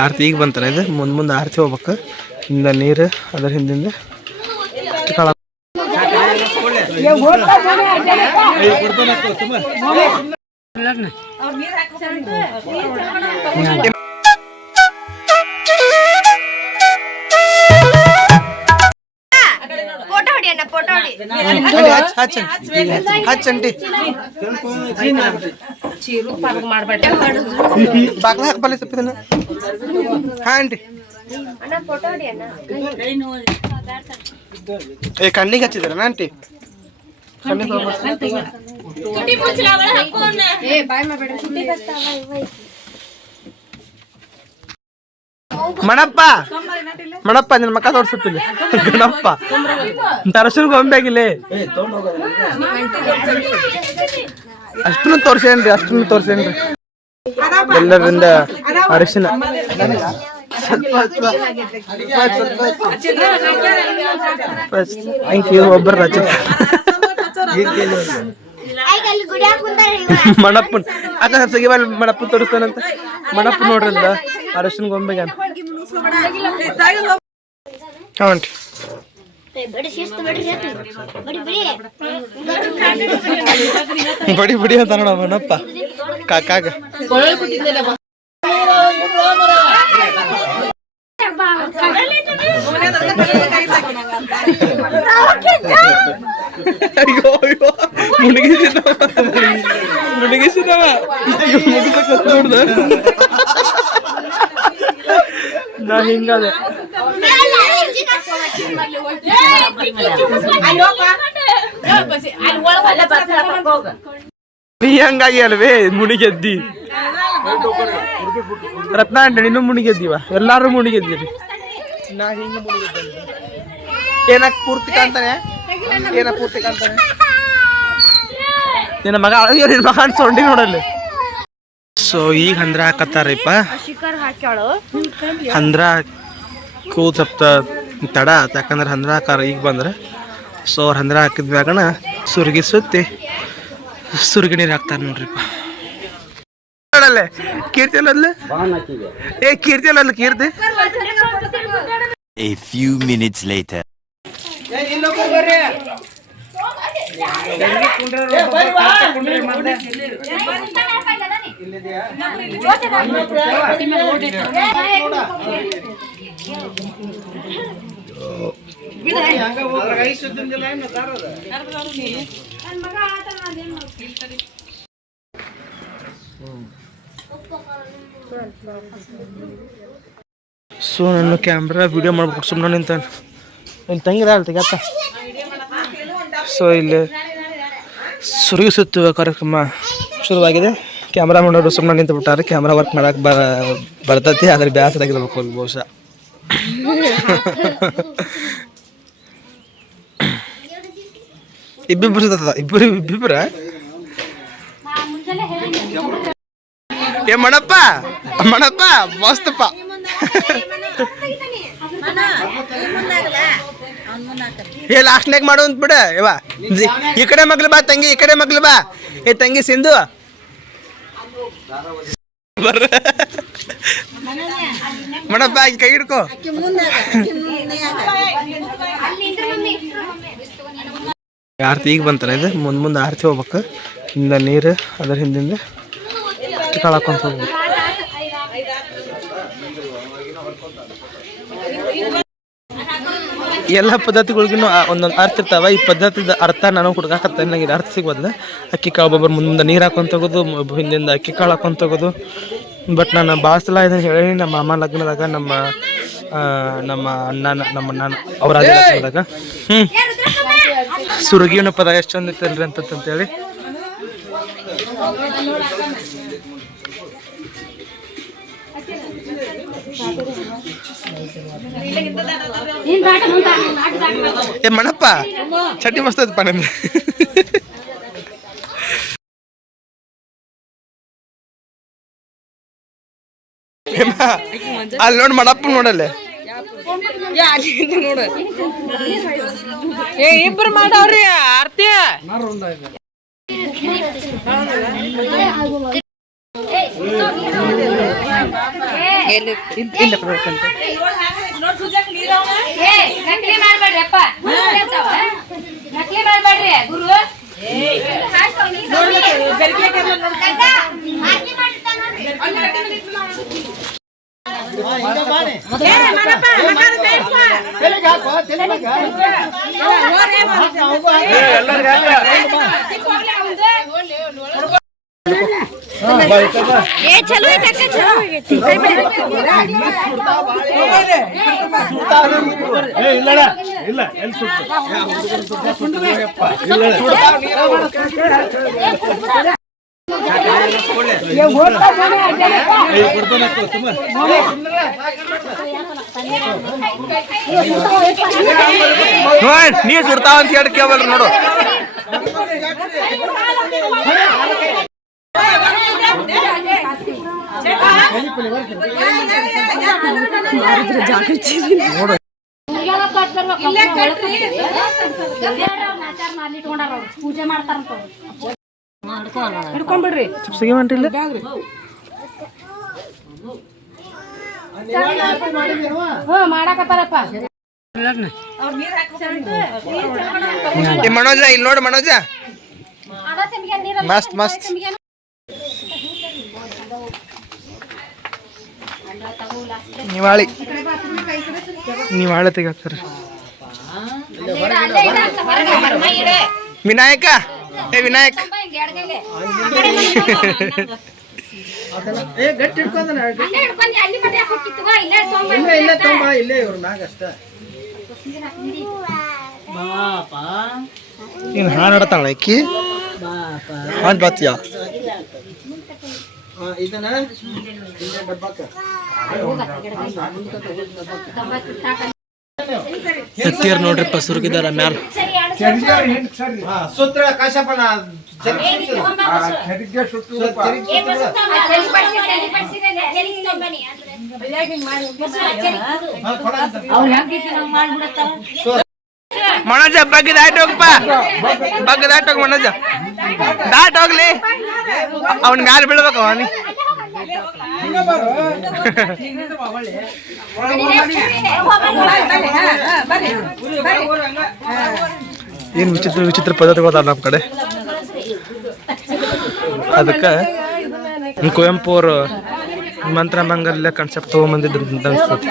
ಆರತಿ ಈಗ ಬಂತಾನೆ ಇದು ಮುಂದೆ ಆರತಿ ಹೋಗ್ಬೇಕು. ಹಿಂದ ನೀರು ಅದರ ಹಿಂದಿಂದ ಅಷ್ಟು ಕಾಳ ಬಾಗ್ಲ ಹಾಕಬಲ್ಲ ಸಪ್ಪಿದನ. ಹಾ ಆಂಟಿ ಏ ಕಣ್ಣಿಗೆ ಹಚ್ಚಿದಾರ ಆಂಟಿ? ಮಣಪ್ಪ ಮಣಪ್ಪ ನಿನ್ನ ಮಕ್ಕ ತೋರ್ಸಪ್ಪಿಲ್ಲ ಗಣಪ್ಪ ತರಸರು ಗೊಂಬೆಗಿಲ್ಲ ಅಷ್ಟನ್ನು ತೋರ್ಸೇನ್ರಿ ಎಲ್ಲರಿಂದ ಅರಿಶಿನ ಒಬ್ಬರ ಮಣಪ್ಪನ್ ಅಕ್ಕ ಸಗಿವಾಲ್ ಮಣಪ್ಪನ್ ತೋರಿಸ್ತಾನಂತ. ಮಣಪ್ಪ ನೋಡ್ರಲ್ಲ ಅರಶಿನ ಗೊಂಬೆಗೆ ಹೌಂಟಿ ಬಡಿ ಬಡಿ ಅಂತ ನೋಡ ಮಣಪ್ಪ ಕಾಕಾಗ. ಅಯ್ಯೋ ಅಯ್ಯೋ ಮುಣಗಿಸಿದವ ನೋಡ್ದ ನಾ ಹಿಂಗದ ನೀ ಹಂಗಾಗಿ ಅಲ್ವೇ ಮುಣಿಗೆದ್ದಿ. ರತ್ನ ಅಂಟ ನೀನು ಮುಣಿಗೆದ್ದೀವ, ಎಲ್ಲಾರು ಮುಣಿಗೆದ್ದೀರಿ. ನಾ ಹಿಂಗ ಮುಣಿಗೆದ್ದ ಏನಕ್ ಪೂರ್ತಿ ಕಾಣ್ತಾನೆ ನಿನ್ನ ಮಗ ಅಯ್ಯೋ ನಿನ್ನ ಮಗ ಸೊಂಡಿ ನೋಡಲ್ಲಿ. ಸೊ ಈಗ ಹಂದ್ರ ಹಾಕತ್ತಾರಪ್ಪ. ಹಂದ್ರ ಕೂತ್ ಸ್ವಲ್ಪ ತಡ ಆತ, ಯಾಕಂದ್ರೆ ಹಂದ್ರ ಹಾಕಾರ ಈಗ ಬಂದ್ರೆ. ಸೊ ಅವ್ರು ಹಂದ್ರ ಹಾಕಿದ್ಮ್ಯಾಗಣ ಸುರ್ಗಿ ಸುತ್ತಿ ಸುರ್ಗಿ ನೀರು ಹಾಕ್ತಾರೆ ನೋಡ್ರಿಪ್ಪ. ನೋಡಲ್ಲೇ ಕೀರ್ತಿ ಅಲ್ಲಲ್ಲ, ಏ ಕೀರ್ತಿ ಅಲ್ಲಲ್ಲ ಕೀರ್ತಿ. A few minutes later. So ನನ್ನ ಕ್ಯಾಮ್ರಾ ವಿಡಿಯೋ ಮಾಡ್ಬೇಕು ಸುಮ್ಮನೆ ನಿಂತ ಇಲ್ಲಿ ತಂಗಿದಾಳ ತೆಗತ್ತ. ಸೊ ಇಲ್ಲಿ ಸುರುಗಿ ಸುತ್ತುವ ಕಾರ್ಯಕ್ರಮ ಶುರುವಾಗಿದೆ. ಕ್ಯಾಮ್ರಾ ಮಾಡೋರು ಸುಮ್ಮನೆ ನಿಂತು ಬಿಟ್ಟಾರೆ. ಕ್ಯಾಮ್ರಾ ವರ್ಕ್ ಮಾಡಕ್ಕೆ ಬರ್ತೈತಿ, ಅದ್ರ ಬೇಸರಾಗಿರ್ಬೇಕು ಬಹುಶಃ. ಇಬ್ಬಿಬ್ರ ಏ ಮಣಪ್ಪ ಮಸ್ತಪ್ಪ. ಏ ಲಾಸ್ಟ್ನಾಗ ಮಾಡು ಅಂತ ಬಿಡ. ಯವ್ವ ಈ ಕಡೆ ಮಗ್ಲು ಬಾ ತಂಗಿ, ಈ ಕಡೆ ಮಗ್ಲು ಬಾ. ಏ ತಂಗಿ ಸಿಂಧು ಬರ್ರ ಮಣಪ್ಪ ಕೈ ಹಿಡ್ಕೋ. ಆರತಿ ಈಗ ಬಂತಾನೆ ಇದು ಮುಂದೆ ಆರತಿ ಹೋಗ್ಬೇಕು. ಹಿಂದ ನೀರು ಅದರ ಹಿಂದಿಂದ ಅಷ್ಟು ಕಾಳಾಕೊಂತ ಹೋಗ್ಬೇಕು. ಎಲ್ಲ ಪದ್ಧತಿಗಳಿಗೂ ಒಂದೊಂದು ಅರ್ಥ ಇರ್ತಾವ. ಈ ಪದ್ಧತಿದ ಅರ್ಥ ನಾನು ಹುಡುಗಾಕತ್ತೇನೆ, ನನಗೆ ಅರ್ಥ ಸಿಗೋದಿಲ್ಲ. ಅಕ್ಕಿ ಕಾಳು ಒಬ್ಬೊಬ್ಬರು ಮುಂದೆ ನೀರು ಹಾಕೊಂತ ಹೋಗೋದು, ಹಿಂದಿಂದ ಅಕ್ಕಿ ಕಾಳು ಹಾಕೊಂತ ಹೋಗೋದು. ಬಟ್ ನಾನು ಭಾಳ ಸಲ ಇದನ್ನು ಹೇಳೀನಿ. ನಮ್ಮ ಮಾಮ ಲಗ್ನದಾಗ ನಮ್ಮ ಅಣ್ಣ ಅವರ ಲಗ್ನದಾಗ ಸುರಗಿನ ಪದ ಎಷ್ಟು ಚಂದ ಇತ್ತಲ್ರಿ ಅಂತಂತೇಳಿ. ಏ ಮಣಪ್ಪ ಚಟ್ನಿ ಮಸ್ತ್ ಐತಪ್ಪ ನಂದು. ಅಲ್ಲಿ ನೋಡಿ ಮಣಪ್ಪ ನೋಡಲ್ಲೇ ಇಬ್ರು ಮಾಡವ್ರಿ ಆರ್ತಿ. ಇಲ್ಲ ಕೊಡ್ಬೇಕಂತ ನಕಲಿ ಮಾಡ್ಬೇಡ್ರಿಪ್ಪ ನಕಲಿ ಮಾಡ್ಬೇಡ್ರಿ ಗುರು ಚಲೋ ಐತೆ ಚಲೋ ಆಗೈತಿ ನೀ ಸುಡ್ತಾವ ಅಂತ ಹೇಳಿ ಕೇವಲ್ ನೋಡು ಪೂಜೆ ಮಾಡ್ತಾರಂತ ಹಿಡ್ಕೊಂಡ್ಬಿಡ್ರಿ ಚಿಪ್ಸಿಗೆ ಮಾಡಿಲ್ಲ ಮಾಡಾಕತ್ತಾರಪ್ಪ ಮನೋಜ ಇಲ್ಲಿ ನೋಡು ಮನೋಜ ಮಸ್ತ್ ಮಸ್ತ್ ನೀವಾಳೆ ತೆಗಿತಾರೆ ವಿನಾಯಕ ಏ ವಿನಾಯಕ್ ನೀನು ಹಾಡು ಆಡತಾಳ ಅಕ್ಕಿ ಹಾಡು ಬಾತಿಯ ಎತ್ತೀರ್ ನೋಡ್ರಿಪ್ಪ ಸುರುಗಿದಾರ ಮ್ಯಾಲ ಸೂತ್ರ ಕಾಶಪ್ಪನ ಮನೋಜ ಬಗ್ಗೆ ದಾಟ್ ಹೋಗಪ್ಪ ಬಗ್ಗೆ ದಾಟ್ ಹೋಗ ಮನೋಜ ದಾಟ್ ಹೋಗ್ಲಿ ಅವ್ನ ಮ್ಯಾಲ ಬೀಳ್ಬೇಕು ಅವನಿ ಏನು ವಿಚಿತ್ರ ವಿಚಿತ್ರ ಪದ್ಧತಿಗಳು ನಮ್ಮ ಕಡೆ ಅದಕ್ಕೆ ಕುವೆಂಪು ಅವರು ಮಂತ್ರ ಮಂಗಲ್ಯ ಕಾನ್ಸೆಪ್ಟ್ ತೊಗೊಂಬಂದಿದ್ರು ಅಂತ ಅನ್ಸುತ್ತೆ